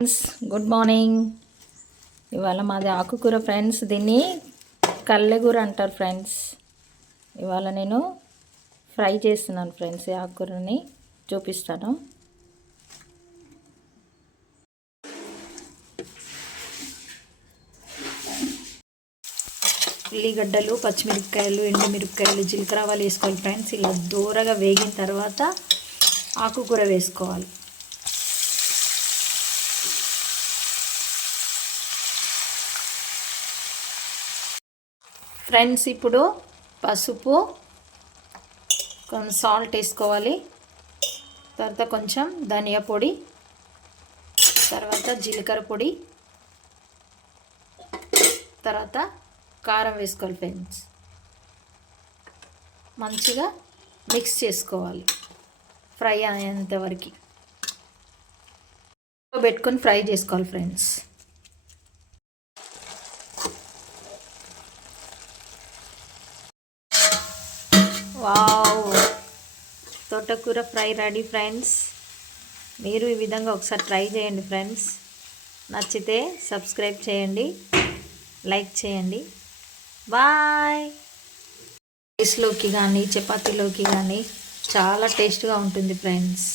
Friends good morning. ఇవాళ మాది ఆకుకూర ఫ్రెండ్స్. దీన్ని కల్లెగూర అంటారు ఫ్రెండ్స్. ఇవాళ నేను ఫ్రై చేస్తున్నాను ఫ్రెండ్స్. ఈ ఆకుకూరని చూపిస్తాను. ఉల్లిగడ్డలు, పచ్చిమిరపకాయలు, ఎండుమిరపకాయలు, జీలకర్ర ఆవాలు వేసుకోవాలి ఫ్రెండ్స్. ఇలా దూరగా వేగిన తర్వాత ఆకుకూర వేసుకోవాలి. ఫ్రెండ్స్ ఇప్పుడు పసుపు, కొంచెం సాల్ట్ వేసుకోవాలి. తర్వాత కొంచెం ధనియా పొడి, తర్వాత జీలకర్ర పొడి, తర్వాత కారం వేసుకోవాలి ఫ్రెండ్స్. మంచిగా మిక్స్ చేసుకోవాలి ఫ్రై అయ్యేంత వరకు పెట్టుకొని ఫ్రై చేసుకోవాలి ఫ్రెండ్స్. వావ్, తోటకూర ఫ్రై రెడీ ఫ్రెండ్స్. మీరు ఈ విధంగా ఒకసారి ట్రై చేయండి ఫ్రెండ్స్. నచ్చితే సబ్స్క్రైబ్ చేయండి, లైక్ చేయండి. బాయ్. రైస్లోకి కానీ చపాతీలోకి కానీ చాలా టేస్ట్గా ఉంటుంది ఫ్రెండ్స్.